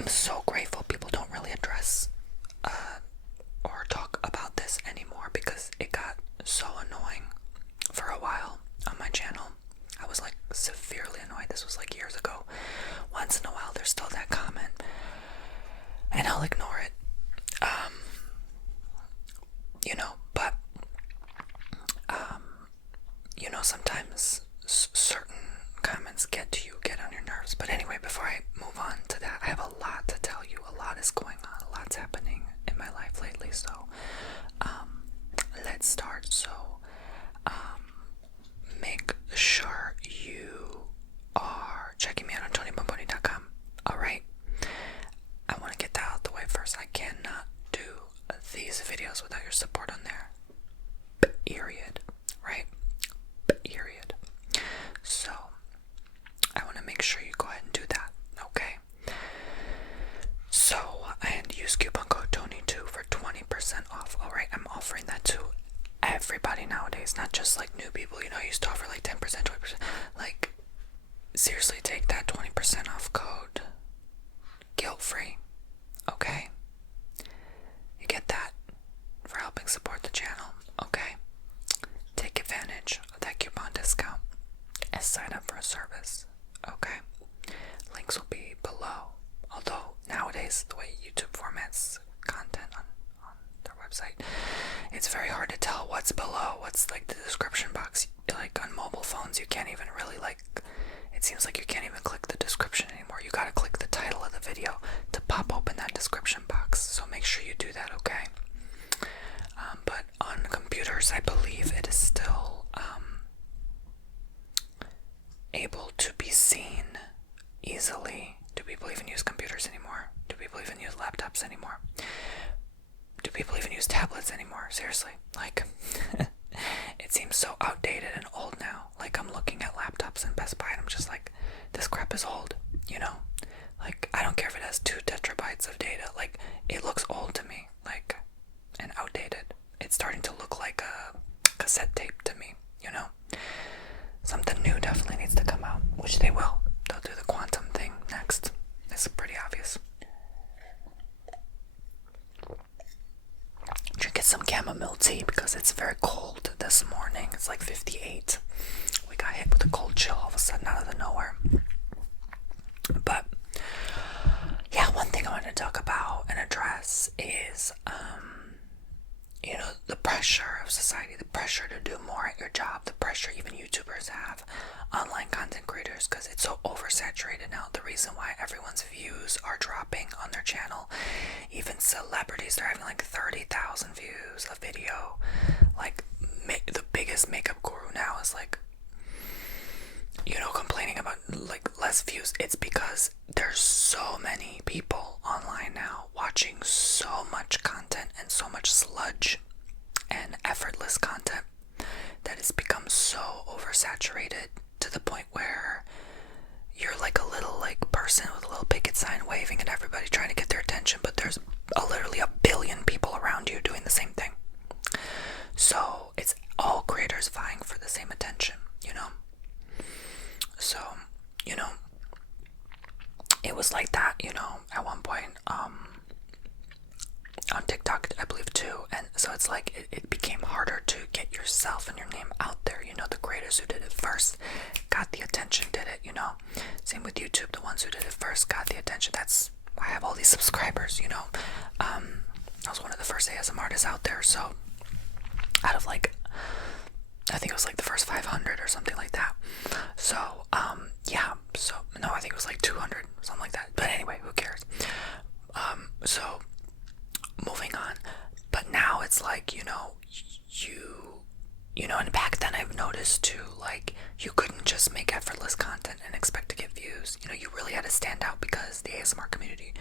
I'm so grateful people don't really address or talk about this anymore, because it got so annoying for a while on my channel. I was like severely annoyed. This was like years ago. Once in a while there's still that comment, and I'll ignore it. But sometimes certain comments get to you, get on your nerves. But anyway, before I move on to that, I have a lot to tell you. A lot is going on. A lot's happening in my life lately. So, let's start. So, make sure you are checking me out on TonyBomboni.com. Alright? I want to get that out the way first. I cannot do these videos without your support on there. Period. Right? Period. So, I want to make sure you go ahead and do that. Okay? So, and use coupon code Tony2 for 20% off. Alright? I'm offering that to everybody nowadays, not just like new people. I used to offer like 10%, 20%. Like, seriously, take that 20% off code. Guilt free. Okay? You get that for helping support the channel. Okay? Take advantage of that coupon discount and sign up for a service. Okay? Links will be below. Although nowadays, the way YouTube formats content on their website, it's very hard to tell what's below, what's like the description box. Like on mobile phones, you can't even really it seems like you can't even click the description anymore. You gotta click the title of the video to pop open that description box. So make sure you do that, okay? But on computers, I believe it is still able to be seen easily. Do people even use computers anymore? Do people even use laptops anymore? Do people even use tablets anymore? Seriously, like, it seems so outdated and old now. Like, I'm looking at laptops in Best Buy and I'm just like, this crap is old, Like, I don't care if it has 2 tetrabytes of data. Like, it looks old to me, like, and outdated. It's starting to look like a cassette tape to me, Something new definitely needs to come out, which they will. They'll do the quantum thing next. It's pretty obvious. Drinking some chamomile tea because it's very cold this morning. It's like 58. We got hit with a cold chill all of a sudden out of the nowhere. But yeah, one thing I want to talk about and address is the pressure of society, the pressure to do more at your job, the pressure even YouTubers have, online content creators, because it's so oversaturated now. The reason why everyone's views are dropping on their channel, even celebrities, they're having like 30,000 views a video. Like, the biggest makeup guru now is like, complaining about like less views. It's because there's so many people online now watching so much content and so much sludge and effortless content that it's become so oversaturated to the point where you're like a little person with a little picket sign waving at everybody trying to get their attention, but there's literally a billion people around you doing the same thing. So it's all creators vying for the same attention, So, it was like that, at one point, on TikTok, I believe too. And so it's like, it became harder to get yourself and your name out there. The creators who did it first got the attention, did it, Same with YouTube, the ones who did it first got the attention. That's why I have all these subscribers, I was one of the first ASMR artists out there, so out of I think it was like the first 500 or something like that. So, yeah, so, no, I think it was like 200, something like that. But anyway, who cares? So, moving on. But now it's like, and back then I've noticed too, like, you couldn't just make effortless content and expect to get views. You really had to stand out because the ASMR community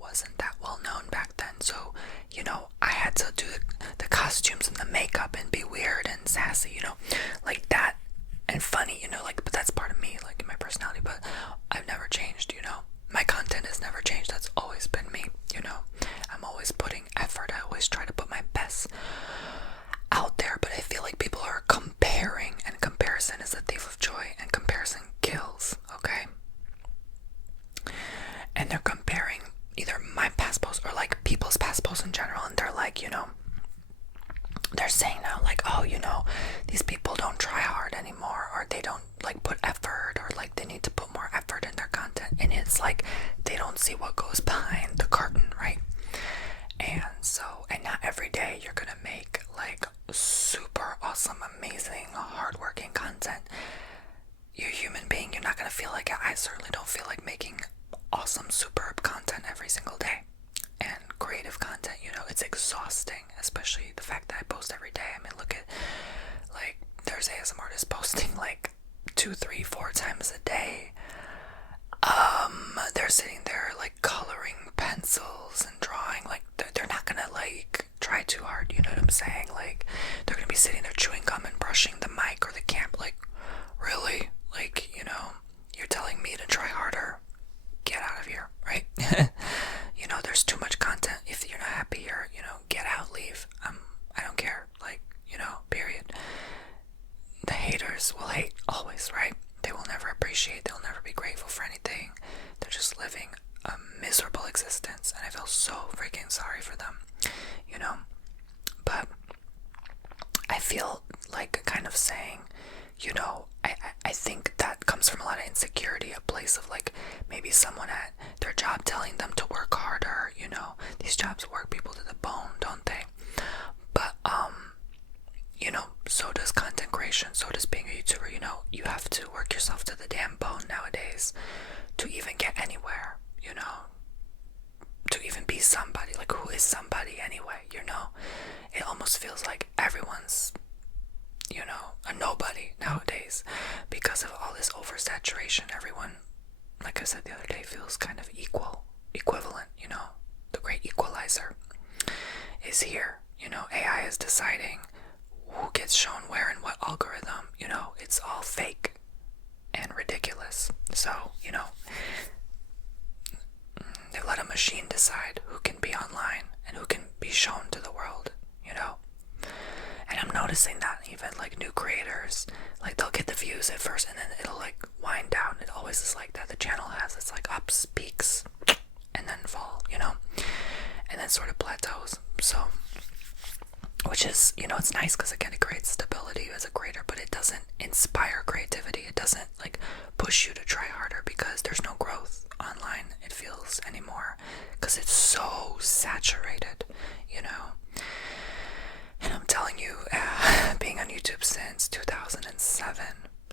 wasn't that well known back then. So, I had to do the costumes and the makeup and be weird and sassy, like that, and funny, but that's part of me, like my personality. But I've never changed, my content has never changed. That's always been me, I'm always putting effort. I always try to put my best out there, but I feel like people are comparing, and comparison is a thief of joy, and comparison kills, okay? And they're comparing in general, and they're like, they're saying now, like, oh, these people don't try hard anymore, or they don't like put effort, or like they need to put more effort in their content, and it's like they don't see what goes behind the curtain, right? And not every day you're gonna make like super awesome, amazing, hardworking content. You're a human being. You're not gonna feel like it. I certainly don't feel like making awesome, superb content every single day. And creative content, it's exhausting, especially the fact that I post every day. I mean, look at, like, there's ASM artists posting like 2, 3, 4 times a day. They're sitting there like coloring pencils and drawing. Like, they're not gonna like try too hard, you know what I'm saying? Like, they're gonna be sitting there chewing gum and brushing the mic or the camp. Like, really? Like, you're telling me to try harder? Get out of here, right? There's too much content. If you're not happy here, get out, leave. I don't care. Like, period. The haters will hate always, right? They will never appreciate, they'll never be grateful for anything. They're just living a miserable existence, and I feel so freaking sorry for them, But I feel like kind of saying, I think that comes from a lot of insecurity, a place of like maybe someone at their job telling them to work harder, these jobs work people to the bone, don't they? But so does content creation, so does being a YouTuber. You have to work yourself to the damn bone nowadays to even get anywhere, to even be somebody. Like, who is somebody anyway? It almost feels like everyone's a nobody nowadays because of all this oversaturation. Everyone, like I said the other day, feels kind of equivalent. The great equalizer is here. AI is deciding who gets shown where in what algorithm. It's all fake and ridiculous. So, they let a machine decide who can be online and who can be shown to the world, And I'm noticing that even like new creators, like they'll get the views at first and then it'll like wind down. It always is like that. The channel has its like ups, peaks, and then fall, and then sort of plateaus. So, which is, it's nice because again, it creates stability as a creator, but it doesn't inspire creativity. It doesn't like push you to try harder because there's no growth online, it feels, anymore, because it's so saturated, And I'm telling you, being on YouTube since 2007,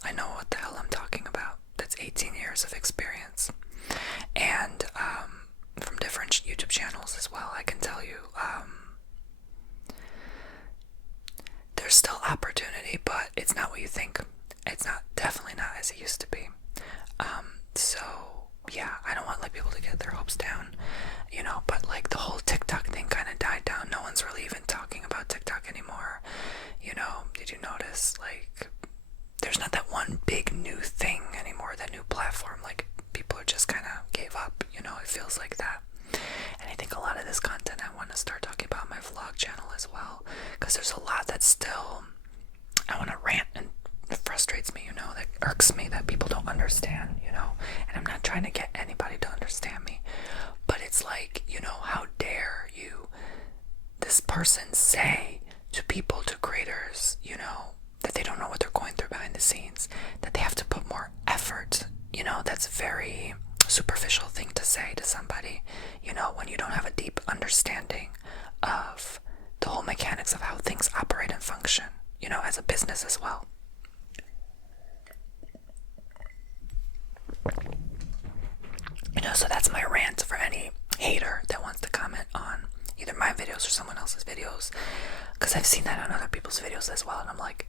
I know what the hell I'm talking about. That's 18 years of experience. And from different YouTube channels as well, I can tell you, there's still opportunity, but it's not what you think. It's definitely not as it used to be. So yeah, I don't want like people to get their hopes down, but like the whole TikTok thing kind of died down. No one's really even talking about TikTok anymore. Did you notice, like, there's not that one big new thing anymore, that new platform. Like, people are just kind of gave up, it feels like that. And I think a lot of this content I want to start talking about my vlog channel as well, because there's a lot that still I want to rant, and it frustrates me, that irks me that people don't understand, and I'm not trying to get anybody to understand me, but it's like, how dare you, this person, say to people, to creators, that they don't know what they're going through behind the scenes, that they have to put more effort. That's a very superficial thing to say to somebody, when you don't have a deep understanding of the whole mechanics of how things operate and function, as a business as well. So that's my rant for any hater that wants to comment on either my videos or someone else's videos, because I've seen that on other people's videos as well, and I'm like,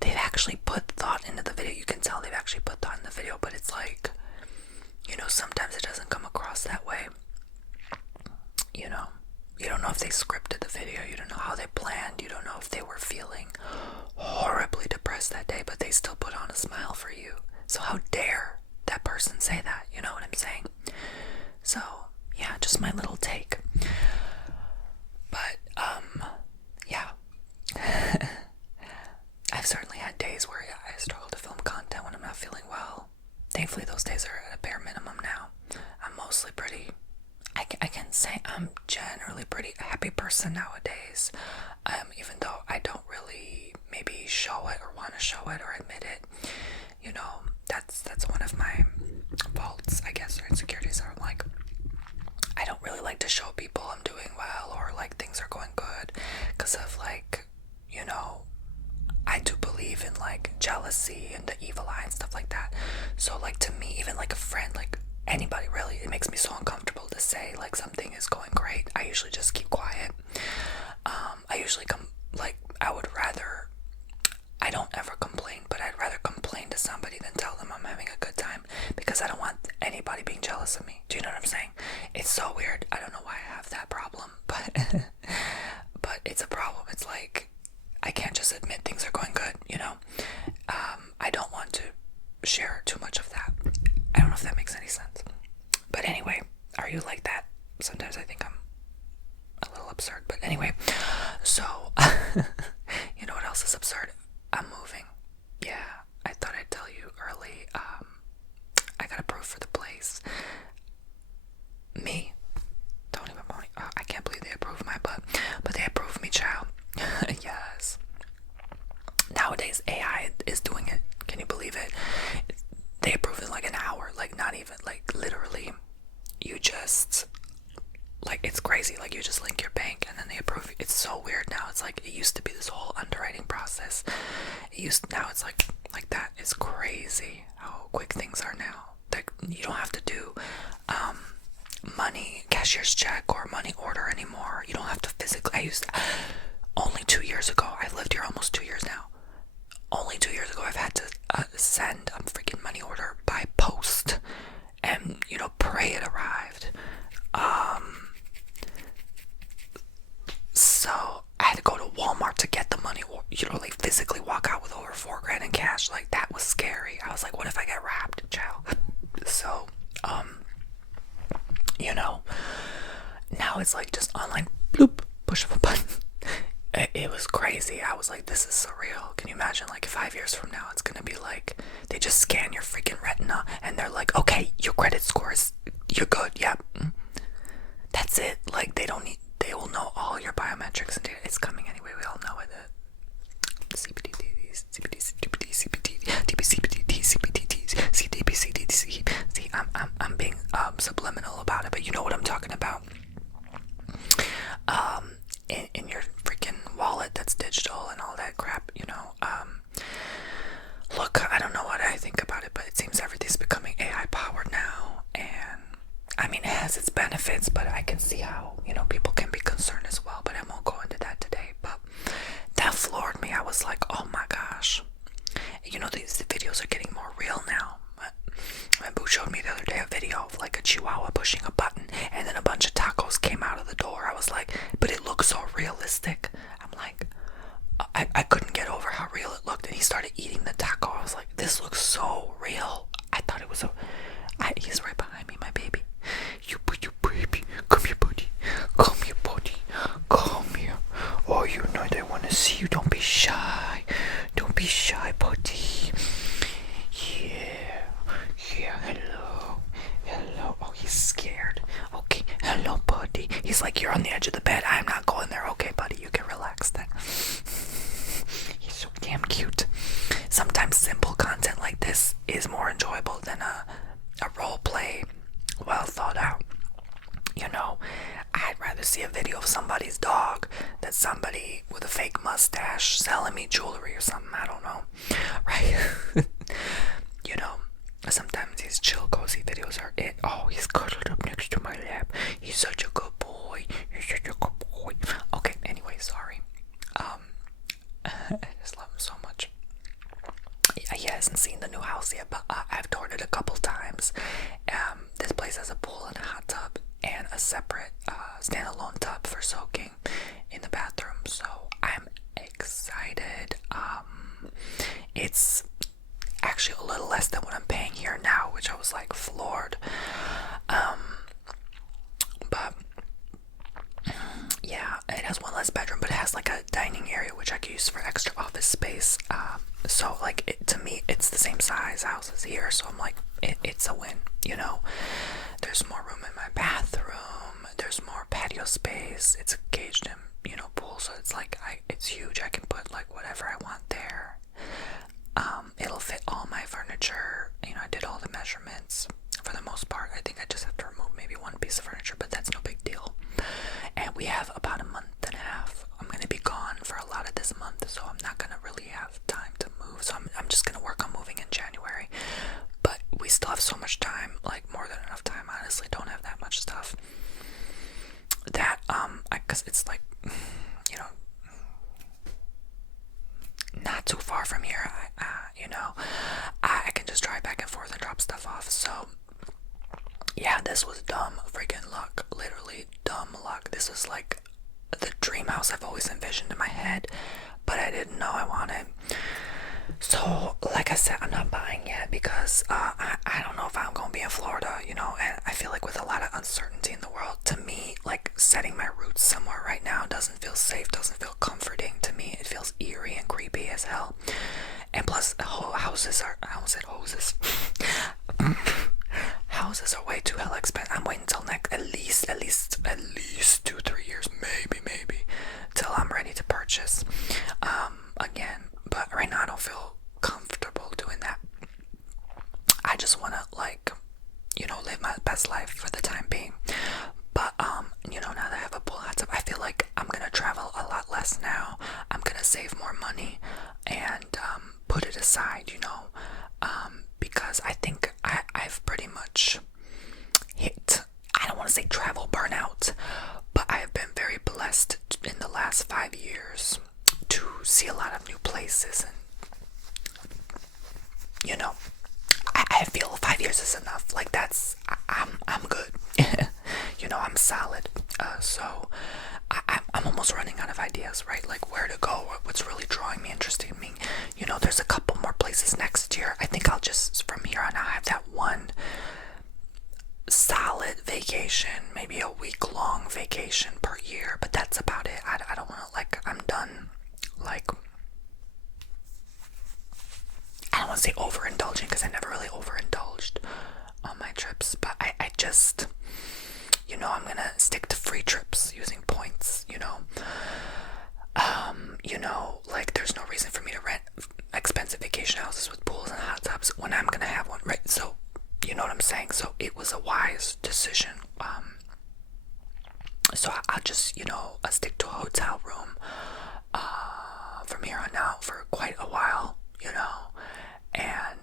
they've actually put thought into the video. You can tell they've actually put thought in the video, but it's like, sometimes it doesn't come across that way. You don't know if they scripted the video, you don't know how they planned, you don't know if they were feeling horribly depressed that day, but they still put on a smile for you. So how dare that person say that, you know what I'm saying? So, yeah, just my little take. But, yeah. I've certainly had days where I struggle to film content when I'm not feeling well. Thankfully, those days are at a bare minimum now. I'm mostly pretty... I can say I'm generally pretty happy person nowadays. Even though I don't really maybe show it or want to show it or admit it. You know, that's one of my faults, I guess, or insecurities are like, I don't really like to show people I'm doing well or like things are going good because of like, you know, I do believe in like jealousy and the evil eye and stuff like that. So like to me, even like a friend, like anybody really, it makes me so uncomfortable to say like something is going great. I usually just keep quiet. I usually I don't ever complain, but I'd rather complain to somebody than tell them I'm having a good time because I don't want anybody being jealous of me. Do you know what I'm saying? It's so weird. I don't know why I have that problem, but but it's a problem. It's like I can't just admit things are going good, you know? I don't want to share too much of that. I don't know if that makes any sense. But anyway, are you like that? Sometimes I think I'm a little absurd, but anyway, so you know what else is absurd? I'm moving. Yeah, I thought I'd tell you early. I got approved for the place. Me, Tony Bomboni. I can't believe they approved my butt, but they approved me, child. Yes. Nowadays, AI is doing it. Can you believe it? They approve in like an hour. Like not even, like literally. You just, like, it's crazy. Like you just link your bank and then they approve it. It's so weird now. It's like it used to be this whole underwriting process. Now it's like that. It's crazy how quick things are now. Like you don't have to do money, cashier's check or money order anymore. You don't have to physically. Only 2 years ago. I've lived here almost 2 years now. Only 2 years ago I've had to send a freaking money order by post and, you know, pray it arrived. So I had to go to Walmart to get the money, or, you know, like physically walk out with over $4,000 in cash. Like that was scary. I was like, what if I get wrapped, child? So, you know, now it's like just online, bloop, push of a button. It was crazy. I was like, this is surreal. Can you imagine, like, 5 years from now, it's gonna be like, they just scan your freaking retina, and they're like, okay, your credit score is, you're good, yep. That's it. Like, they will know all your biometrics and data. It's coming anyway, we all know it. See, I'm being subliminal about it, but you know what I'm talking about. In your freaking wallet that's digital and all that crap, you know. Look, I don't know what I think about it, but it seems everything's becoming AI powered now, and I mean, it has its benefits, but I can see how, you know, people can be concerned as well, but I won't go into that today. But that floored me. I was like, oh my gosh, you know, these videos are getting more real now. My boo showed me the other day a video of like a chihuahua pushing a button and then a bunch of tacos came out of the door. I was like, but it looks so realistic. I'm like, I couldn't get over how real it looked, and he started eating the taco. I was like, this looks so real. I thought it was he's right behind me, my baby. You baby, come here, buddy. Come here, buddy. Come here. Oh, you know they want to see you. Don't be shy. Don't be shy, buddy. Yeah, hello. Oh, he's scared. Okay, hello, buddy. He's like, you're on the edge of the bed. I'm not going there. Okay, buddy, you can relax then. He's so damn cute. Sometimes simple content like this is more enjoyable than a role play well thought out. You know, I'd rather see a video of somebody's dog than somebody with a fake mustache selling me jewelry or something. I don't know, right? You know, sometimes these chill, cozy videos are it. Oh, he's cuddled up next to my lap. He's such a good boy. Okay, anyway, sorry. I just love him so much. He hasn't seen the new house yet, but I've toured it a couple times. This place has a pool and a hot tub and a separate standalone tub for soaking in the bathroom. So I'm excited. It's actually a little less than what I'm paying here now, which I was like floored. But yeah, it has one less bedroom, but it has like a dining area which I could use for extra office space. So like to me, it's the same size house as here. So I'm like, it's a win. You know, there's more room in my bathroom. There's more patio space. It's a caged in, pool, so it's like it's huge. I can put like whatever I want there. It'll fit all my furniture. I did all the measurements for the most part. I think I just have to remove maybe one piece of furniture, but that's no big deal. And we have about a month and a half. I'm gonna be gone for a lot of this month, so I'm not gonna really have time to move. So I'm just gonna work on moving in January. But we still have so much time, like more than enough time. I honestly don't have that much stuff. That cause it's like, not too far from here. I can just drive back and forth and drop stuff off. So yeah, this was dumb freaking luck. Literally dumb luck. This is like the dream house I've always envisioned in my head, but I didn't know I wanted. So like I said, I'm not buying yet because I don't know if I'm gonna be in Florida, and I feel like with a lot of uncertainty in the world, to me, like setting my roots somewhere right now doesn't feel safe, doesn't feel comforting. To me, it feels eerie and creepy as hell. And plus, houses are, I almost said hoses. Houses are way too hell expensive. I'm waiting until at least 2-3 years, maybe, till I'm ready to purchase again. But right now I don't feel comfortable doing that. I just want to live my best life for the time being. But now that I have a pool hot tub, I feel like I'm gonna travel a lot less now. I'm gonna save more money and put it aside, because I think I've pretty much hit, I don't want to say travel burnout, but I have been very blessed in the last 5 years to see a lot of new places, and I feel 5 years is enough. Like I'm good. I'm solid. So I'm almost running out of ideas, right? Like where to go, what's really drawing me, interesting me. There's a couple more places next year. I think I'll just from here on out have that one solid vacation, maybe a week-long vacation per year, but that's about it. I don't want to, I'm done, I don't want to say overindulging, because I never really overindulged on my trips, but I just, I'm gonna stick to free trips using points, there's no reason for me to rent expensive vacation houses with pools and hot tubs when I'm gonna have one, right? So, you know what I'm saying? So it was a wise decision. So I'll just, I'll stick to a hotel room from here on out for quite a while, and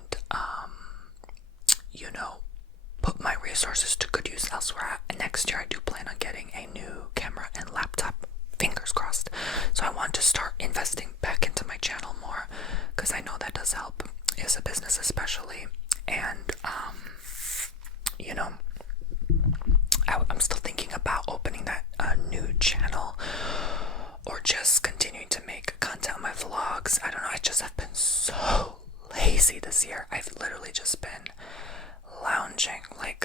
put my resources to good use elsewhere. And next year I do plan on getting a new camera and laptop, fingers crossed. So I want to start investing back into my channel more, because I know that does help as a business especially. And I'm still thinking about opening that new channel, or just continuing to make content on my vlogs. I don't know, I just have been so lazy this year. I've literally just been lounging,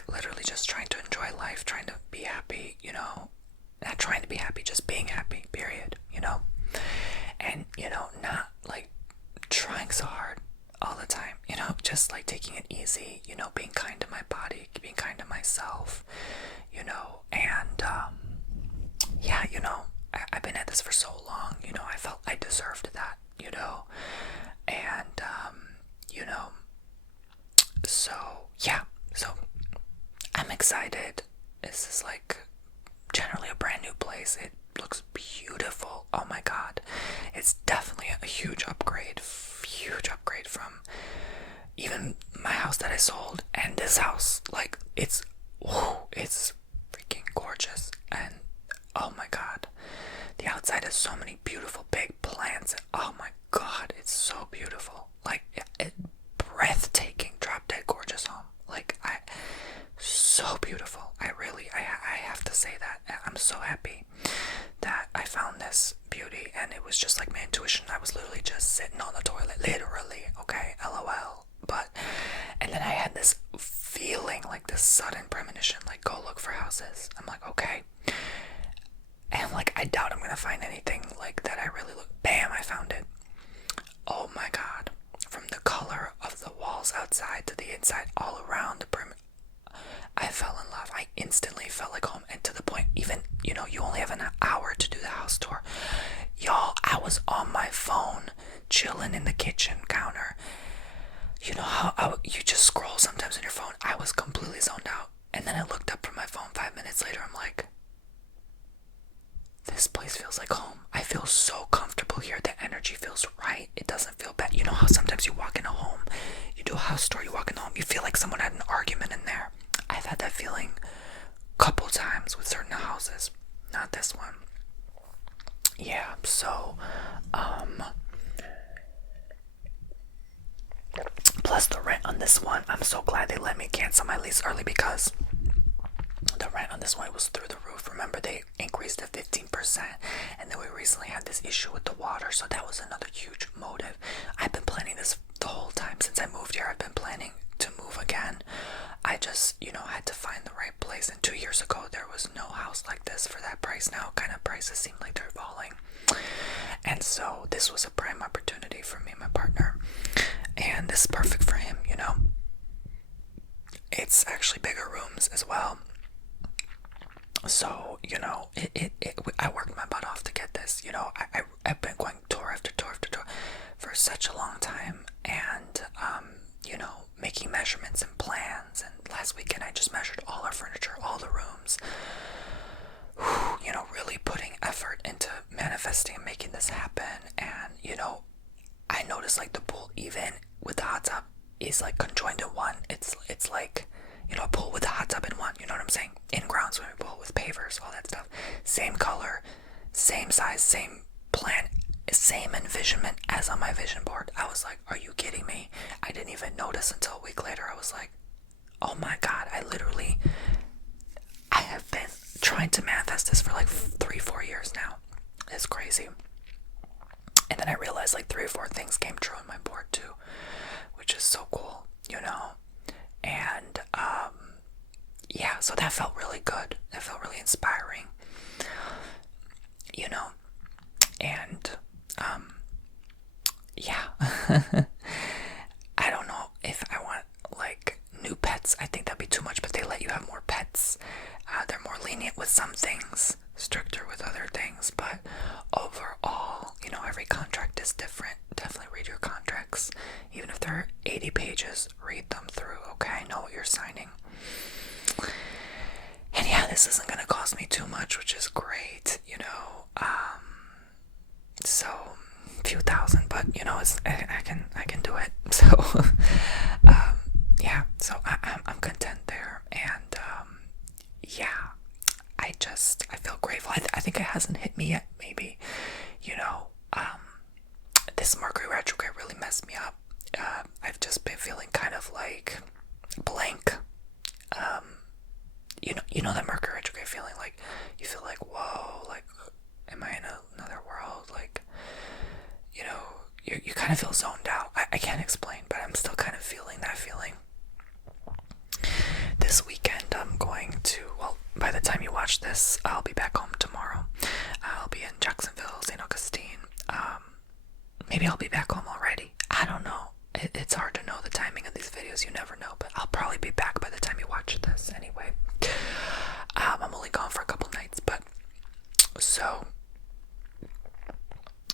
literally just trying to enjoy life, trying to be happy, not trying to be happy, just being happy, period, and not trying so hard all the time, just taking it easy, being kind to my body, being kind to myself, and yeah, I've been at this for so long, I felt I deserved that, and so yeah, so I'm excited. This is generally a brand new place. It looks beautiful. Oh my god, it's definitely a huge upgrade from even my house that I sold and this house. It's freaking gorgeous. And oh my god, the outside has so many beautiful big plants. Oh my god, it's so beautiful. Breathtaking, drop dead gorgeous home. So beautiful. I have to say that I'm so happy that I found this beauty, and it was just my intuition. I was literally just sitting on the toilet, literally, okay, LOL. And then I had this feeling, this sudden premonition, go look for houses. I'm okay. And I doubt I'm gonna find anything that I really look. Bam, I found it. Oh my god. From the color of the walls outside to the inside, all around the perimeter. I fell in love. I instantly felt like home, and to the point, even, you know, you only have an hour to do the house tour. Y'all, I was on my phone, chilling in the kitchen counter. You know how you just scroll sometimes on your phone? I was completely zoned out. And then I looked up from my phone 5 minutes later. I'm like, this place feels like home. I feel so comfortable here. The energy feels right. It doesn't feel bad. You know how sometimes you walk in a home, you do a house tour, you walk in the home, you feel like someone had an argument in there. I've had that feeling a couple times with certain houses. Not this one. Yeah, so, plus the rent on this one, I'm so glad they let me cancel my lease early because the rent on this one was through the roof. Remember, they increased to 15%, and then we recently had this issue with the water, so that was another huge motive. I've been planning this the whole time since I moved here. I've been planning to move again. I just, you know, had to find the right place, and 2 years ago there was no house like this for that price. Now kind of prices seem like they're falling, and so this was a prime opportunity for me and my partner, and this is perfect for him. You know, it's actually bigger rooms as well. So, you know, I worked my butt off to get this. You know, I've been going tour after tour after tour for such a long time, and, you know, making measurements and plans. And last weekend I just measured all our furniture, all the rooms. You know, really putting effort into manifesting and making this happen. And, you know, I noticed like the pool, even with the hot tub, is like conjoined in one. It's like, you know, a pool with a hot tub in one, you know what I'm saying? In-ground swimming pool with pavers, all that stuff. Same color, same size, same plan, same envisionment as on my vision board. I was like, are you kidding me? I didn't even notice until a week later. I was like, oh my God, I have been trying to manifest this for like 3-4 years now. It's crazy. And then I realized like 3 or 4 things came true on my board too, which is so cool, you know? And, yeah, so that felt really good. That felt really inspiring, you know? And, yeah. I don't know if I want, like, new pets. I think that'd be too much, but they let you have more pets. They're more lenient with some things, stricter with other things, but overall, you know, every contract is different. Definitely read your contracts. Even if they're 80 pages, read them through, okay? Know what you're signing. And yeah, this isn't gonna cost me too much, which is great, you know. So a few thousand, but you know, I can do it. So yeah, so I'm content there, and yeah, I feel grateful. I think it hasn't hit me yet. Maybe, you know, this Mercury retrograde really messed me up. I've just been feeling kind of like blank. You know that Mercury retrograde feeling, like you feel like, whoa, like, am I in another world? Like, you know, you kind of feel zoned out. I can't explain, but I'm still kind of feeling that feeling. This weekend I'm going to, well, by the time you watch this, I'll be back home tomorrow. I'll be in Jacksonville, St. Augustine. Maybe I'll be back home already. I don't know. It's hard to know the timing of these videos. You never know, but I'll probably be back by the time you watch this anyway. I'm only gone for a couple nights, but so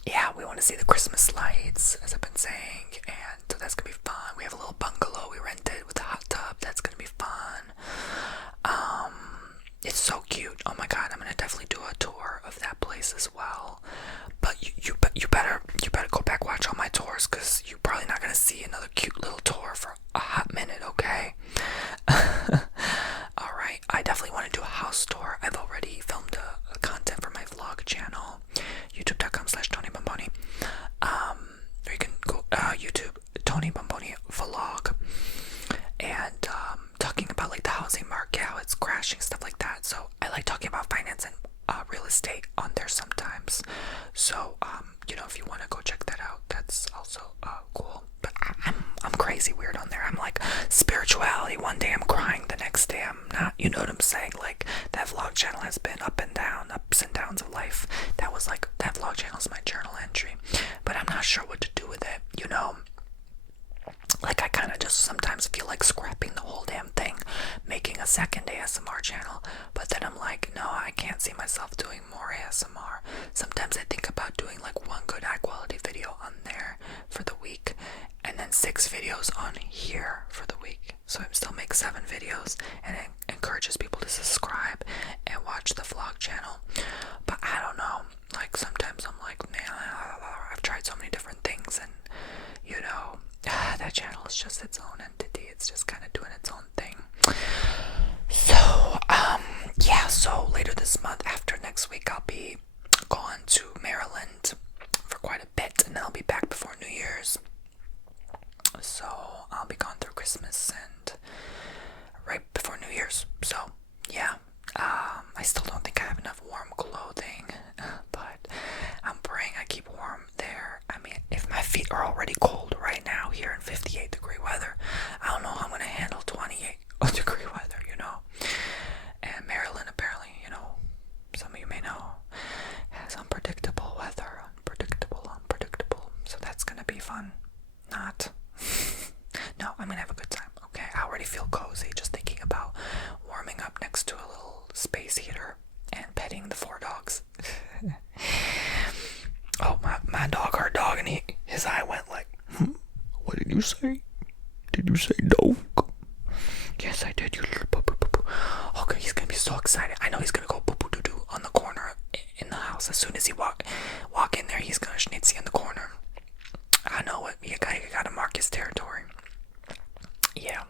yeah, we want to see the Christmas lights, as I've been saying, and so that's gonna be fun. We have a little bungalow we rented with a hot tub. That's gonna be fun. It's so cute. Oh my God, I'm gonna definitely do a tour of that place as well. But you better go back, watch all my tours, because you're probably not gonna see another cute little tour for a hot minute, okay? Alright, I definitely want to do a house tour. I've already filmed a content for my vlog channel, youtube.com/Tony Bomboni. Or you can go YouTube Tony Bomboni vlog, and talking about like the housing market, how it's crashing, stuff like that. So I like talking about finance and real estate on there sometimes. So you know, if you want to go check that out, that's also cool. But I'm crazy weird on there. I'm like spirituality. One day I'm crying, the next day I'm not. You know what I'm saying? Like that vlog channel has been up and down, ups and downs of life. That was like, that vlog channel is my journal entry, but I'm not sure what to do with it. You know, Like, I kind of just sometimes feel like scrapping the whole damn thing, making a second ASMR channel, but then I'm like, no, I can't see myself doing more ASMR. Sometimes I think about doing like one good high quality video on there for the week, and then 6 videos on here for the week. So I still make 7 videos, and it encourages people to subscribe and watch the vlog channel. But I don't know, like sometimes I'm like, man, I've tried so many different things, and you know, that channel is just its own entity. It's just kind of doing its own thing. So, yeah, so later this month, after next week, I'll be going to Maryland for quite a bit, and then I'll be back before New Year's. So, I'll be gone through Christmas and right before New Year's. So, yeah, I still don't think I have enough warm clothing, but I'm praying I keep warm there. I mean, if my feet are already cold right now here in 58-degree weather, I don't know how I'm going to handle 28-degree weather, you know. And Maryland, apparently, you know, some of you may know, has unpredictable weather. Unpredictable. So that's going to be fun. Not. No, I'm going to have a good time, okay? I already feel cozy just thinking about warming up next to a little space heater and petting the 4 dogs. Oh, my dog, our dog, and his eye went like, what did you say? Did you say dog? Yes, I did, you little poo-poo-poo-poo. Okay, he's gonna be so excited. I know he's gonna go poo-poo-doo-doo on the corner in the house. As soon as he walk in there, he's gonna schnitzy in the corner. I know it. You gotta mark his territory. Yeah,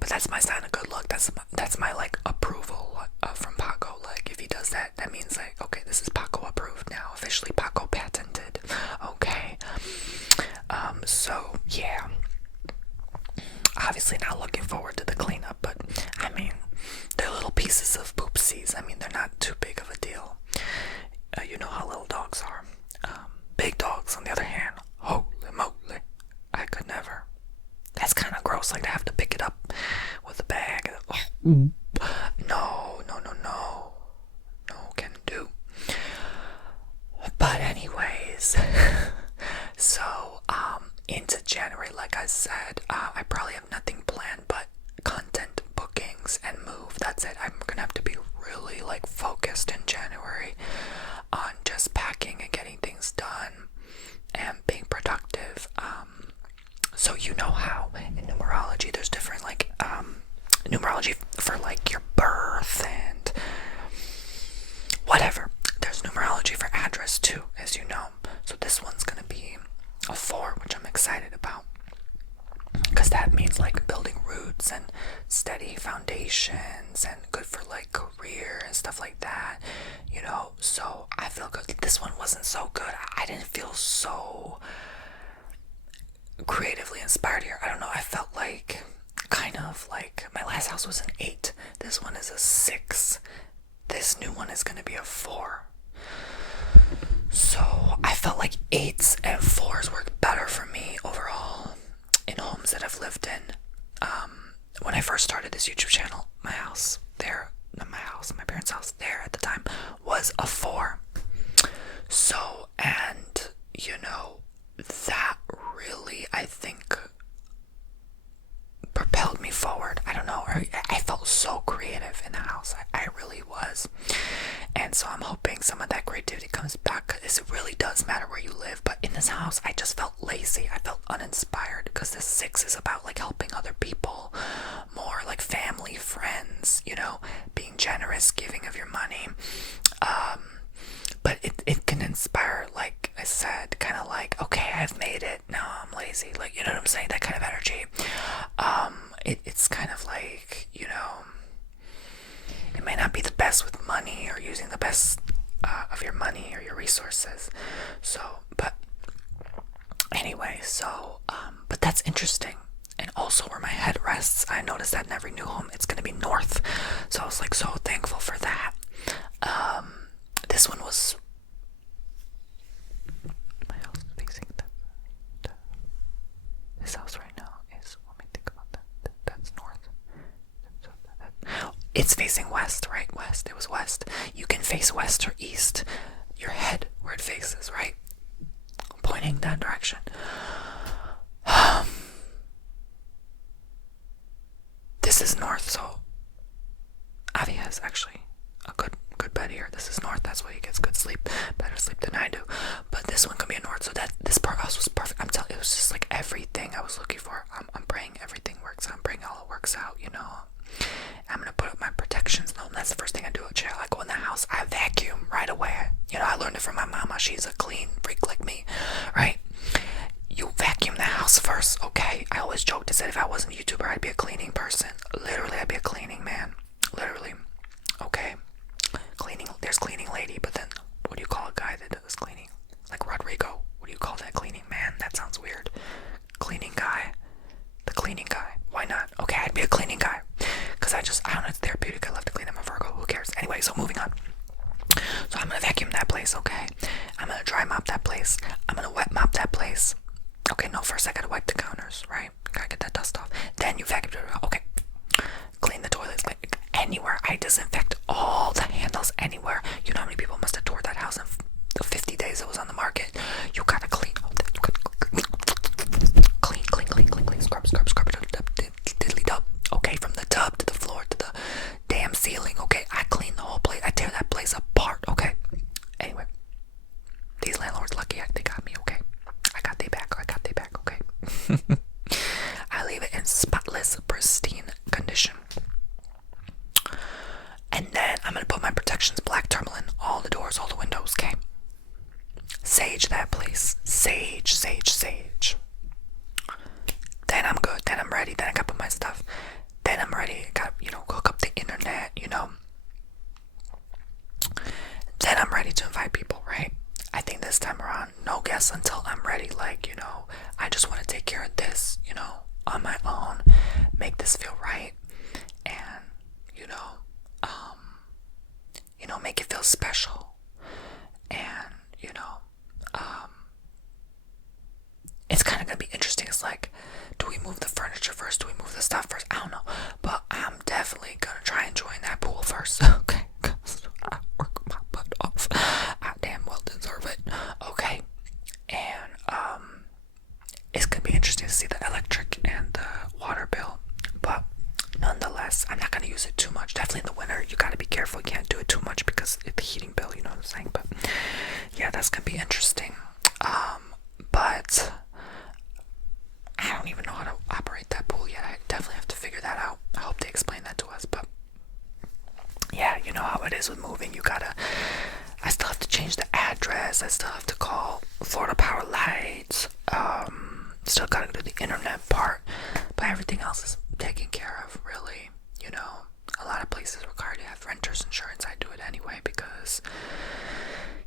but that's my sign of good luck. That's my like approval from Paco. Like, if he does that, that means like, okay, this is Paco approved now, officially Paco patented. Okay, so yeah, obviously not looking forward to the cleanup, but I mean, they're little pieces of poopsies. I mean, they're not too big of a deal. You know how little dogs are. Big dogs, on the other hand, holy moly, I could never. That's kind of gross, like to have to pick it up with a bag. No, can do. But anyways, so into January, like I said, I probably have nothing planned but content, bookings, and move. That's it. I'm gonna have to be really like focused in January on just packing and getting things done and being productive. So you know how in numerology there's different like numerology for like your birth and whatever. There's numerology for address too, as you know. So this one's gonna be a 4, which I'm excited about, because that means like building roots and steady foundations and good for like career and stuff like that, you know. So I feel good. This one wasn't so good. I didn't feel so creatively inspired here. I don't know, I felt like kind of like my last house was an 8. This one is a 6. This new one is going to be a 4. So I felt like 8s and 4s work better for me overall in homes that I've lived in. When I first started this YouTube channel, my parents' house there at the time was a 4. So, and you know, that really, I think, propelled me forward. I don't know, I felt so creative in the house. I really was. And so I'm hoping some of that creativity comes back, because it really does matter where you live. But in this house, I just felt lazy. I felt uninspired, because this 6 is about like helping other people more, like family, friends, you know, being generous, giving of your money. But it can inspire, like I said, kind of like, okay, I've made it, now I'm lazy, like, you know what I'm saying, that kind of energy. It's kind of like, you know, it may not be the best with money or using the best of your money or your resources. So, but anyway, so, but that's interesting. And also where my head rests, I noticed that in every new home, it's going to be north. So I was like so thankful for that. This one was my house facing this house right now is, let me think about that. That's north. It's facing west, right? West. It was west. You can face west or east. Your head where it faces, right? Pointing that direction. this is north, so Avi has actually a good bed here. This is north, that's why he gets good sleep, better sleep than I do. But this one could be a north, so that this part house was perfect. I'm telling you, it was just like everything I was looking for. I'm praying everything works out. I'm praying all it works out, you know. I'm gonna put up my protections. No, that's the first thing I do. I go in the house, I vacuum right away. You know, I learned it from my mama. She's a clean freak like me, right? You vacuum the house first, okay? I always joked and said if I wasn't a YouTuber, I'd be a cleaning person. Literally, I'd be a cleaning man. Literally. Okay. Cleaning, there's cleaning lady, but then what do you call a guy that does cleaning? Like Rodrigo. What do you call that? Cleaning man? That sounds weird. Cleaning guy. The cleaning guy. Why not? Okay, I'd be a cleaning guy. Because I don't know, it's therapeutic. I love to clean. I'm a Virgo. Who cares? Anyway, so moving on. So I'm gonna vacuum that place, okay? I'm gonna dry mop that place. I'm gonna wet mop that place. Okay, no, first I gotta wipe the counters, right? Gotta get that dust off. Then you vacuum it. Okay. Clean the toilets, like anywhere. I disinfect all the handles anywhere. You know how many people must have tore that house in the 50 days it was on the market? You gotta clean all that. You gotta clean. Scrub, diddly dub. Okay, from the tub to the floor to the damn ceiling. Okay, I clean the whole place. I tear that place apart. Okay. Anyway, these landlords lucky they got me. Okay, I got they back. Okay. I leave it in spotless, pristine condition. And then I'm gonna put my protections, black tourmaline, all the doors, all the windows, okay? Sage that place. Sage. Then I'm good. Then I'm ready. Then I gotta put my stuff. Then I'm ready. Gotta, hook up the internet, Then I'm ready to invite people, right? I think this time around, no guests until I'm ready. Like, I just want to take care of this, on my own. Make this feel right. And, make it feel special. And, it's kind of going to be interesting. It's like, do we move the furniture first? Do we move the stuff first? I don't know. But I'm definitely going to try and join that pool first. Okay. Because I work my butt off. I damn well deserve it. Okay. And, it's going to be interesting to see the electric and the water bill. But nonetheless, I'm not going to use it too much. Definitely in the winter, you got to be careful. You can't do it too much because it's the heating bill, you know what I'm saying? But yeah, that's going to be interesting. But I don't even know how to operate that pool yet. I definitely have to figure that out. I hope they explain that to us. But yeah, you know how it is with moving. I still have to change the address. I still have to call Florida Power Lights. Still gotta do the internet part. But everything else is taken care of, really. A lot of places require to have renter's insurance. I do it anyway because,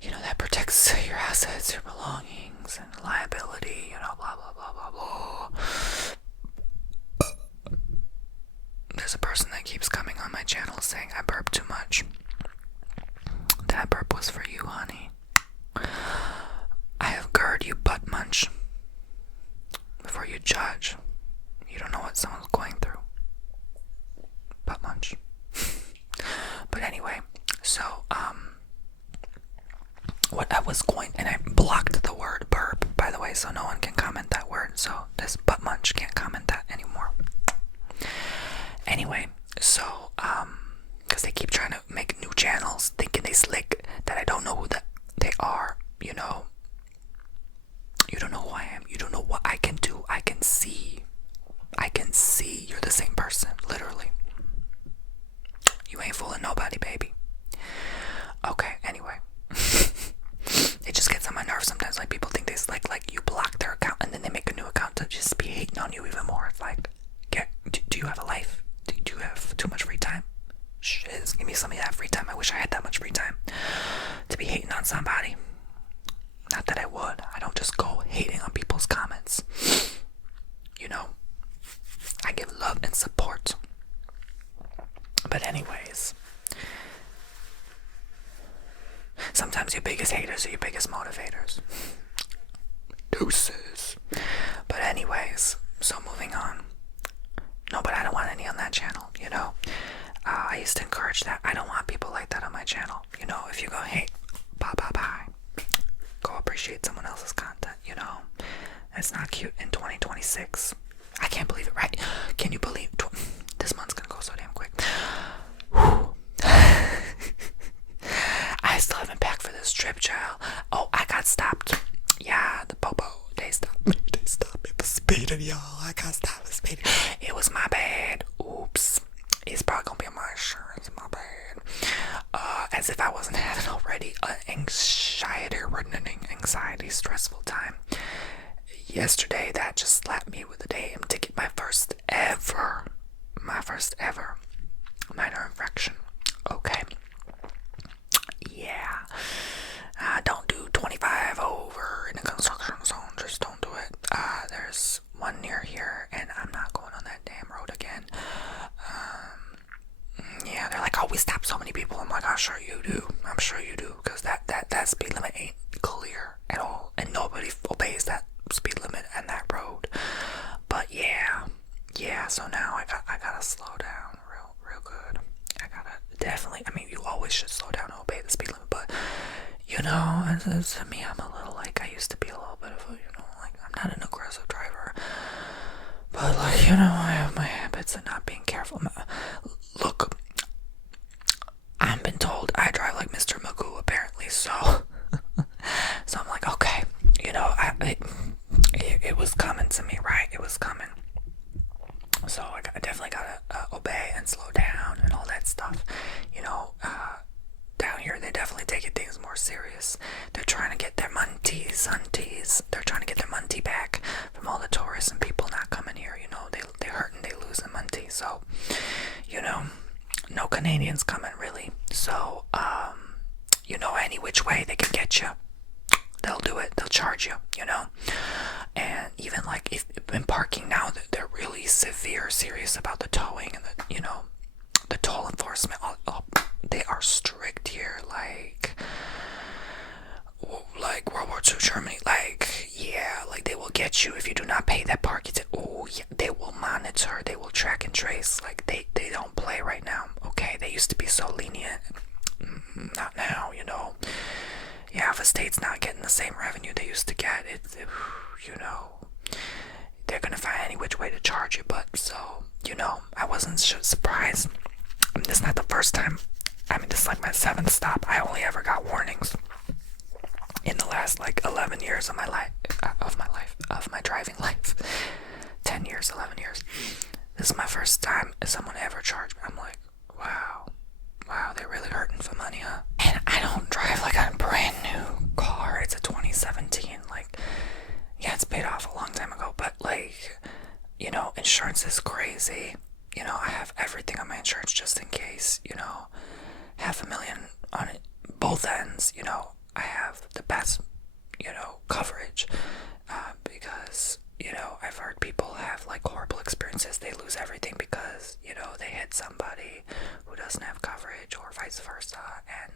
that protects your assets, your belongings, and liability, blah, blah, blah, blah, blah. There's a person that keeps coming on my channel saying I burp too much. That burp was for you, honey. I have GERD, you butt munch. Before you judge, you don't know what someone's going through. Butt munch. But anyway, so, what I was going, and I blocked the word burp, by the way, so no one can comment that word. So this butt munch can't comment that anymore. Anyway, so, because they keep trying to make new channels, thinking they slick, that I don't know who they are, You don't know who I am. You don't know what I can do. I can see you're the same person, literally. You ain't fooling nobody, baby. Okay, anyway. It just gets on my nerves sometimes. Like, people think they like you block their account and then they make a new account to just be hating on you even more. It's like, do you have a life? Do you have too much free time? Shiz, give me some of that free time. I wish I had that much free time to be hating on somebody. Not that I would. I don't just go hating on people's comments. I give love and support. But anyways, sometimes your biggest haters are your biggest motivators. Deuces. But anyways, so moving on. No, but I don't want any on that channel, I used to encourage that. I don't want people like that on my channel. If you go, hey, bye. Go appreciate someone else's content, It's not cute in 2026. I can't believe it, right? Can you believe This month's gonna go so damn quick. Whew. I still haven't packed for this trip, child. Oh, I got stopped. Yeah, the Popo, they stopped me. They stopped me for speeding, y'all. I got stopped for speeding. It was my bad. Oops. It's probably gonna be on my insurance. My bad. As if I wasn't having already an anxiety, stressful time. Yesterday, that just slapped me with a damn ticket. My first ever minor infraction. Okay. Yeah. Don't do 25 over in the construction zone. Just don't do it. There's one near here, and I'm not going on that damn road again. Yeah, they're like, oh, we stopped so many people. I'm like, I'm sure you do. I'm sure you do, because that speed limit ain't clear at all, and nobody obeys that speed limit and that road. But yeah. So now I gotta slow down real good. I gotta definitely. I mean, you always should slow down and obey the speed limit, but you know, as me, I'm a little like I used to be a little bit of a, like I'm not an aggressive driver, but like I have my habits of not being careful. Look, I've been told I drive like Mr. Magoo apparently, so I'm like, okay, it was coming to me, right? It was coming. So I definitely gotta obey and slow down and all that stuff. Down here they definitely taking things more serious. They're trying to get their munties. They're trying to get their muntie back from all the tourists and people not coming here. They hurting, they losing muntie. So, no Canadians coming really. So, any which way they can get you, they'll do it. They'll charge you. And even like if in parking now, they're really serious about the towing and the toll enforcement. They are strict here, like World War II Germany. Like they will get you if you do not pay that parking. They will monitor. They will track and trace. Like they don't play right now. Okay, they used to be so lenient. Not now. If a state's not getting the same revenue they used to get, they're gonna find any which way to charge you. But I wasn't surprised. This is not the first time. This is like my 7th stop. I only ever got warnings in the last 11 years of my life, of my driving life. 10 years, 11 years. This is my first time someone ever charged me. I'm like, wow, they're really hurting for money, huh? And I don't drive like a brand new car. It's a 2017. It's paid off a long time ago, but insurance is crazy. I have everything on my insurance just in case, $500,000 on it, both ends. I have the best, coverage, because, I've heard people have horrible experiences. They lose everything because, they hit somebody who doesn't have coverage, or vice versa,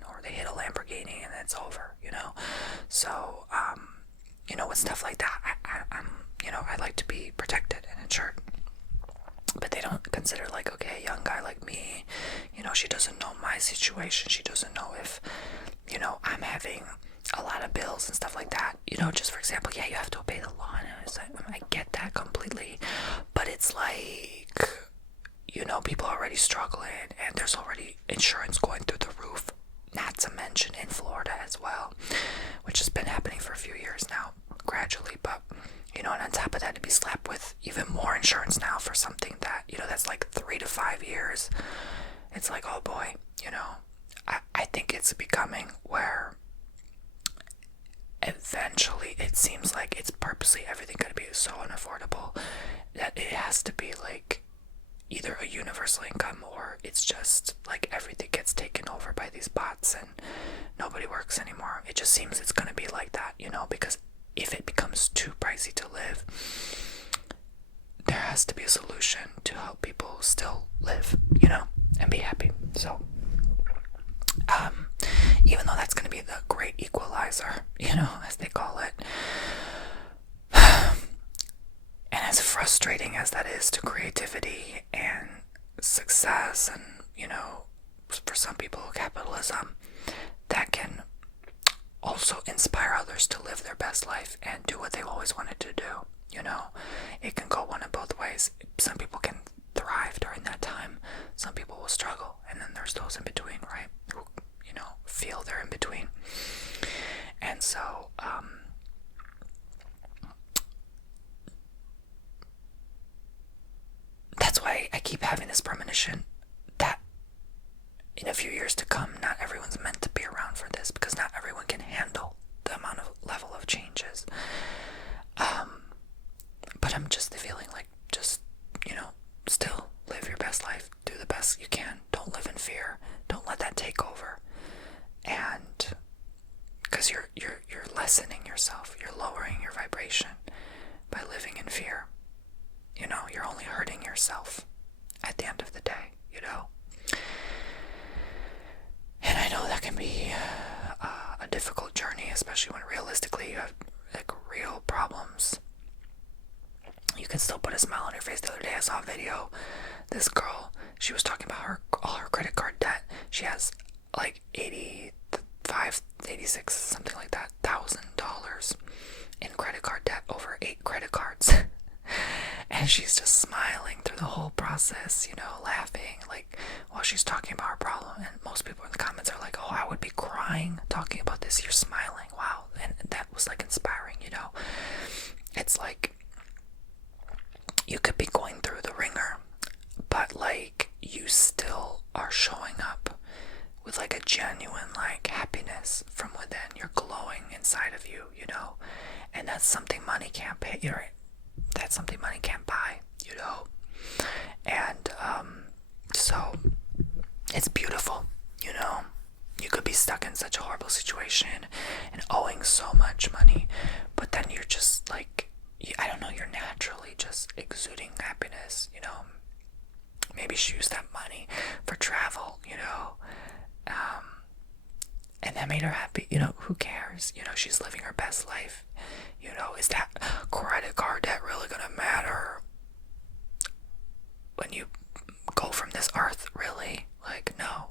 or they hit a Lamborghini and it's over, So, with stuff like that, I like to be protected and insured. But they don't consider okay, a young guy like me, she doesn't know my situation. She doesn't know if, I'm having a lot of bills and stuff like that. Just for example, you have to obey the law. And I get that completely. But it's people are already struggling, and there's already insurance going through the roof. Not to mention in Florida as well, which has been happening for a few years now, gradually. But and on top of that, to be slapped with even more insurance now for something that that's 3 to 5 years. It's oh boy, I think it's becoming where eventually it seems like it's purposely everything going to be so unaffordable that it has to be either a universal income, or it's just everything gets taken over by these bots and nobody works anymore. It just seems it's going to be like that, because if it becomes too pricey to live, there has to be a solution to help people still live, and be happy. So, even though that's going to be the great equalizer, as they call it, and as frustrating as that is to creativity and success and, for some people, capitalism, that can also inspire others to live their best life and do what they've always wanted to do. It can go one of both ways. Some people can thrive during that time. Some people will struggle, and then there's those in between, right? Who, feel they're in between. And so, that's why I keep having this premonition that in a few years to come, not everyone's meant to be around for this, because not everyone can handle the amount of level of changes. But I'm just feeling like, just, still live your best life, do the best you can, don't live in fear, don't let that take over. And because you're lessening yourself, you're lowering your vibration by living in fear. You're only hurting yourself at the end of the day, And I know that can be a difficult journey, especially when realistically you have like real problems. You can still put a smile on your face. The other day I saw a video. This girl, she was talking about all her credit card debt. She has like 85, 86, something like that, $1,000 in credit card debt over 8 credit cards. And she's just smiling through the whole process, laughing, like, while she's talking about her problem. And most people in the comments are like, oh, I would be crying talking about this. You're smiling. Wow. And that was like inspiring, It's like, you could be going through the ringer, but like, you still are showing up with like a genuine like happiness from within. You're glowing inside of you, And that's something money can't pay. That's something money can't buy, And so it's beautiful, You could be stuck in such a horrible situation and owing so much money, but then you're just like, I don't know, you're naturally just exuding happiness, Maybe she used that money for travel, and that made her happy, who cares? She's living her best life. Is that credit card debt really gonna matter when you go from this earth, really? Like, no,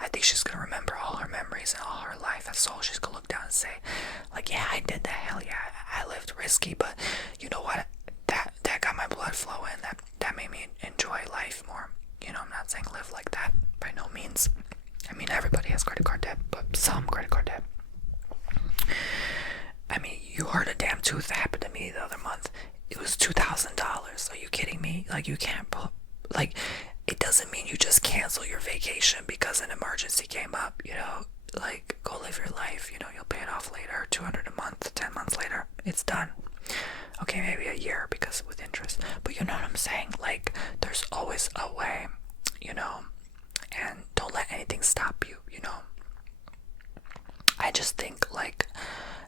I think she's gonna remember all her memories and all her life. That's all she's gonna look down and say, like, yeah, I did that, hell yeah, I lived risky, but you know what, that got my blood flowing, that made me enjoy life more. I'm not saying live like that, by no means. I mean, everybody has credit card debt, but some credit card debt. I mean, you heard a damn tooth that happened to me the other month. It was $2,000. Are you kidding me? Like, you can't like, it doesn't mean you just cancel your vacation because an emergency came up, Like, go live your life, you'll pay it off later. $200 a month, 10 months later, it's done. Okay, maybe a year because with interest, but you know what I'm saying? Like, there's always a way, and don't let anything stop you, I just think, like,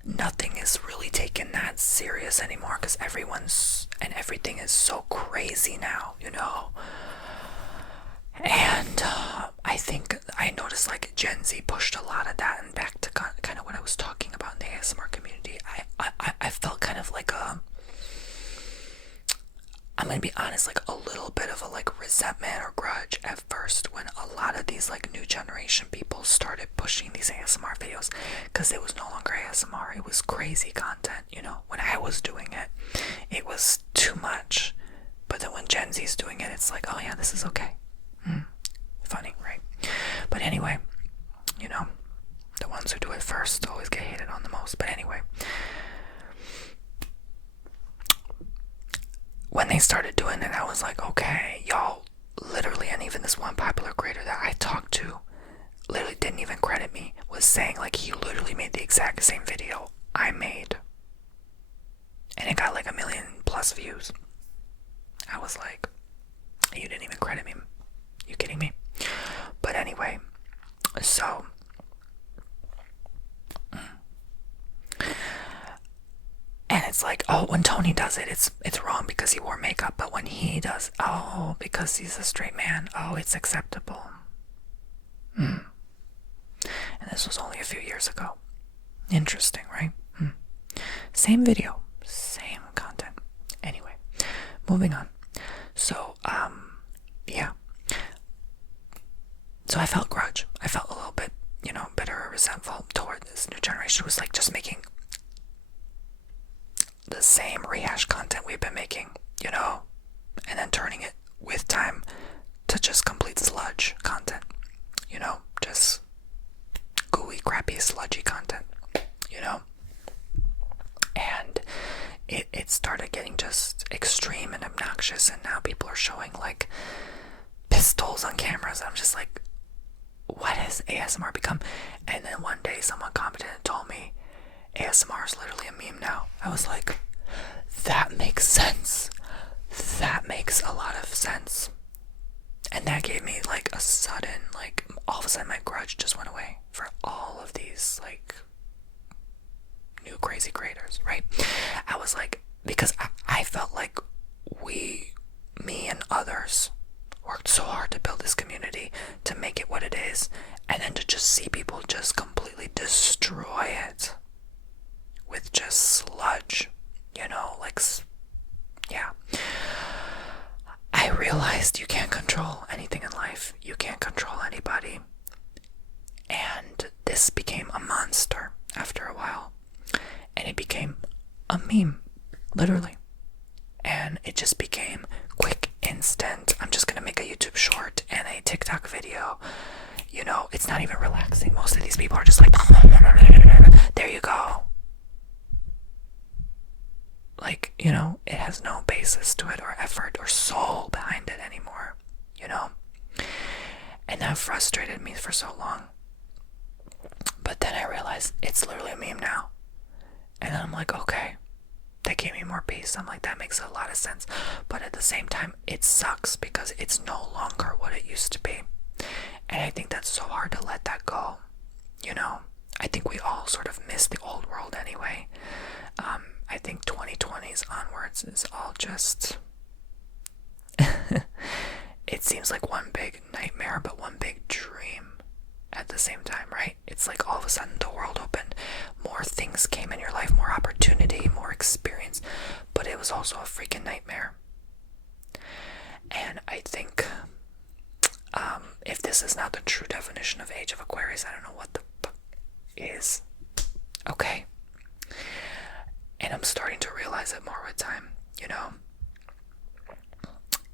nothing is really taken that serious anymore because everyone's and everything is so crazy now, And I think I noticed like Gen Z pushed a lot of that, and back to kind of what I was talking about in the ASMR community. I felt kind of like I'm gonna be honest, like a little bit of a like resentment or grudge at first when a lot of these like new generation people started pushing these ASMR videos, because it was no longer ASMR, it was crazy content, When I was doing it, it was too much, but then when Gen Z's doing it, it's like, oh yeah, this is okay. Funny, right? But anyway, the ones who do it first always get hated on the most. But anyway, when they started doing it, I was like, okay, y'all, literally, and even this one popular creator that I talked to literally didn't even credit me, was saying like he literally made the exact same video I made, and it got like 1 million+ views. I was like, you didn't even credit me? You kidding me? But anyway, so and it's like, oh, when Tony does it, it's wrong because he wore makeup, but when he does, oh, because he's a straight man, oh, it's acceptable. And this was only a few years ago. Interesting, right? Same video, same content. Anyway, moving on. So, yeah. So I felt grudge. I felt a little bit, bitter or resentful toward this new generation who was like just making the same rehash content we've been making, and then turning it with time to just complete sludge content, you know, just gooey, crappy, sludgy content, you know. And it started getting just extreme and obnoxious, and now people are showing like pistols on cameras. I'm just like, what has ASMR become? And then one day someone commented and told me ASMR is literally a meme now. I was like, that makes sense. That makes a lot of sense. And that gave me like a sudden, like, all of a sudden my grudge just went away for all of these like new crazy creators, right? I was like, because I felt like me and others worked so hard to build this community, to make it what it is, and then to just see people just completely destroy it with just sludge, you know, like, yeah. I realized you can't control anything in life. You can't control anybody. And this became a monster after a while. And it became a meme, literally. And it just became quick, instant. I'm just gonna make a YouTube short and a TikTok video. You know, it's not even relaxing. Most of these people are just like, there you go. Like, you know, it has no basis to it or effort or soul behind it anymore, you know? And that frustrated me for so long. But then I realized it's literally a meme now. And then I'm like, okay, that gave me more peace. I'm like, that makes a lot of sense. But at the same time, it sucks because it's no longer what it used to be. And I think that's so hard to let that go, you know? I think we all sort of miss the old world anyway. I think 2020s onwards is all just it seems like one big nightmare but one big dream at the same time, right? It's like all of a sudden the world opened, more things came in your life, more opportunity, more experience, but it was also a freaking nightmare. And I think if this is not the true definition of Age of Aquarius, I don't know what the fuck is. Okay. And I'm starting to realize it more with time, you know?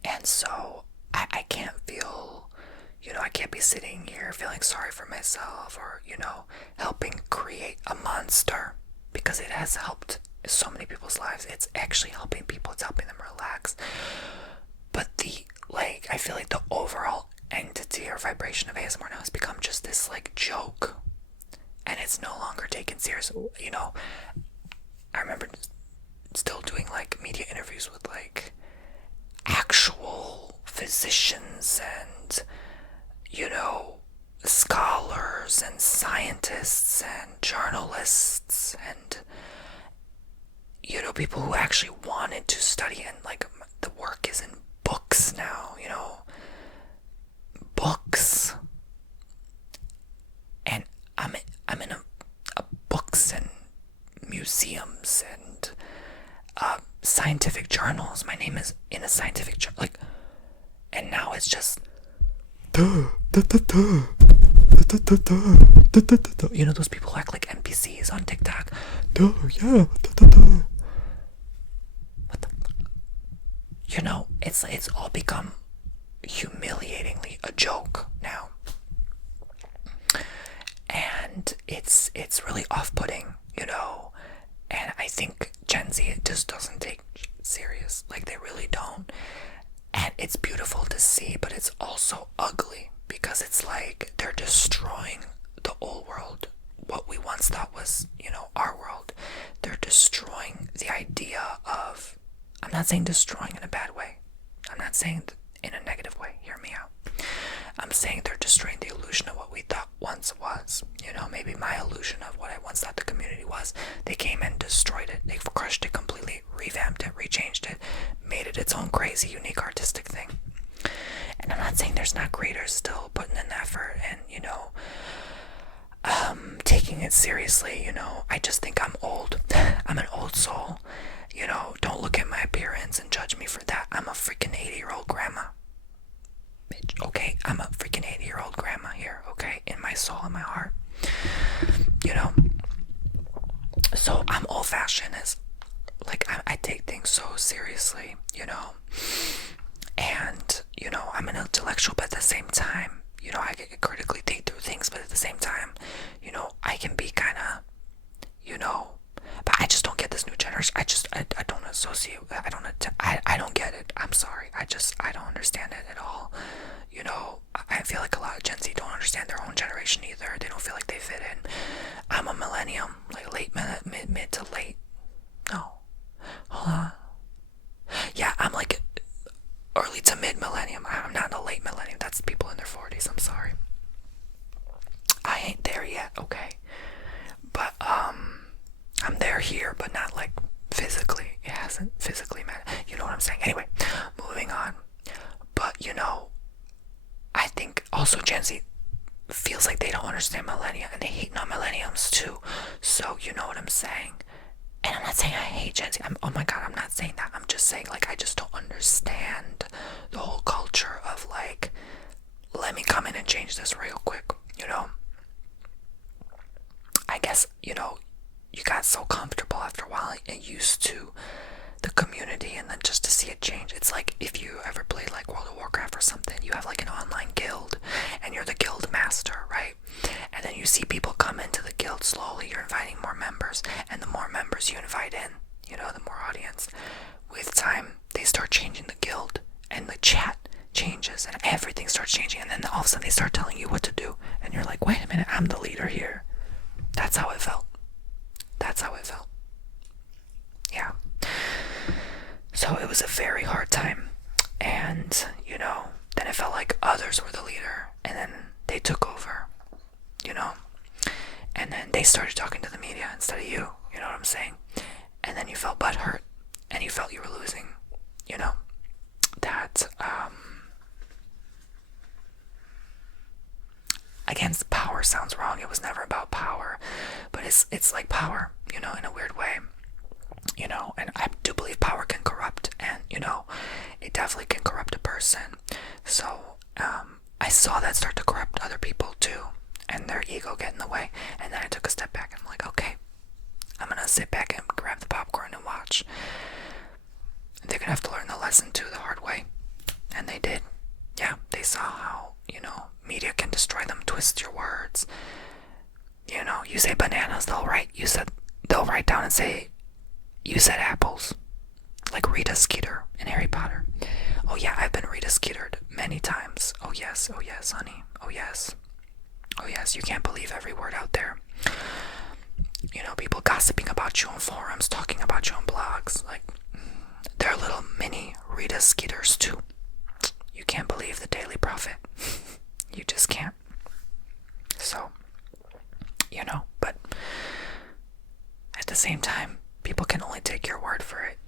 And so I can't feel, you know, I can't be sitting here feeling sorry for myself or, you know, helping create a monster, because it has helped so many people's lives. It's actually helping people. It's helping them relax. But I feel like the overall entity or vibration of ASMR now has become just this, like, joke. And it's no longer taken serious, you know? I remember still doing like media interviews with like actual physicians and, you know, scholars and scientists and journalists and, you know, people who actually wanted to study, and like the work is in books now, you know, books. And I'm in a books and museums and scientific journals. My name is in a scientific journal, like, and now it's just you know, those people act like NPCs on TikTok. Yeah. What the fuck? You know, it's all become humiliatingly a joke now, and it's really off-putting, you know. And I think Gen Z, it just doesn't take it serious. Like, they really don't. And it's beautiful to see, but it's also ugly, because it's like they're destroying the old world, what we once thought was, you know, our world. They're destroying the idea of, I'm not saying destroying in a bad way. I'm not saying in a negative way. Hear me out. I'm saying they're destroying the illusion of what we thought once was. You know, maybe my illusion of what I once thought the community was. They came and destroyed it. They crushed it completely, revamped it, rechanged it, made it its own crazy, unique, artistic thing. And I'm not saying there's not creators still putting in effort and, you know, taking it seriously, you know. I just think I'm old. I'm an old soul. You know, don't look at my appearance and judge me for that. I'm a freaking 80-year-old grandma. Bitch, okay? I'm a freaking 80-year-old grandma here, okay? In my soul and my heart. You know? So I'm old-fashioned as, like, I take things so seriously, you know? And, I'm an intellectual, but at the same time, I can critically think through things, but at the same time, I can be kind of, but I just don't get this new generation. I don't associate, I don't get it. I'm sorry. I don't understand it at all. I feel like a lot of Gen Z don't understand their own generation either. They don't feel like they fit in. I'm a millennium, like mid to late. No. Hold on. Yeah, I'm like early to mid millennium. I'm not in the late millennium. That's people in their 40s. I'm sorry. I ain't there yet, okay? But I'm there here, but not like physically. It hasn't physically met. You know what I'm saying? Anyway, moving on. But I think also Gen Z feels like they don't understand millennia, and they hate non-millenniums too. So you know what I'm saying? And I'm not saying I hate Gen Z. Oh my god, I'm not saying that. I'm just saying, like, I just don't understand the whole culture of, like, let me come in and change this real quick, I guess, you got so comfortable after a while and used to the community, and then just to see it change. It's like if you ever played like World of Warcraft or something, you have like an online guild and you're the guild master, right? And then you see people come into the guild slowly. You're inviting more members, and the more members you invite in, the more audience. With time, they start changing the guild, and the chat changes, and everything starts changing, and then all of a sudden they start telling you what to do, and you're like, wait a minute, I'm the leader here. That's how it felt. Yeah. So it was a very hard time, and then it felt like others were the leader, and then they took over, and then they started talking to the media instead of you. You know what I'm saying? And then you felt butthurt, and you felt you were losing. That against power sounds wrong. It was never about power, but it's like power, in a weird way. And I do believe power can corrupt, and it definitely can corrupt a person. So I saw that start to corrupt other people too, and their ego get in the way. And then I took a step back, and I'm like, okay, I'm gonna sit back and grab the popcorn and watch. They're gonna have to learn the lesson too, the hard way. And they did. Yeah, they saw how, media can destroy them, twist your words. You say bananas, they'll write down and say, you said apples. Like Rita Skeeter in Harry Potter. Oh yeah, I've been Rita Skeetered many times. Oh yes, honey. Oh yes, you can't believe every word out there. People gossiping about you on forums, talking about you on blogs. Like, they're little mini Rita Skeeters too. You can't believe the Daily Prophet. You just can't. So, but at the same time, people can only take your word for it,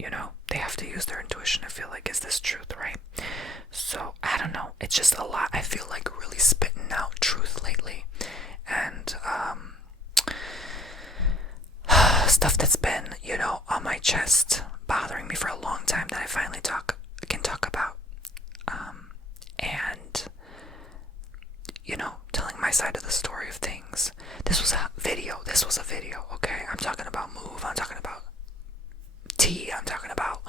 They have to use their intuition to feel like, is this truth, right? So, I don't know. It's just a lot. I feel like really spitting out truth lately. And, stuff that's been, on my chest, bothering me for a long time, that I finally can talk about. And, telling my side of the story of things. This was a video, okay? I'm talking about Move, I'm talking about tea, I'm talking about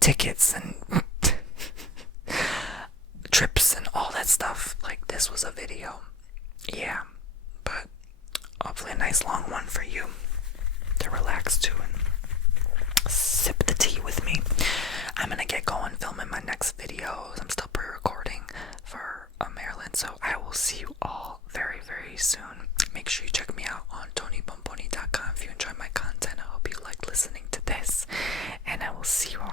tickets and trips and all that stuff. Like, this was a video. Yeah, but hopefully a nice long one for you to relax to and sip the tea with me. I'm gonna get going filming my next videos. I'm still pre-recording for Maryland, so I will see you all very, very soon. Make sure you check me out on TonyBomboni.com if you enjoy my content. I hope you liked listening to this, and I will see you all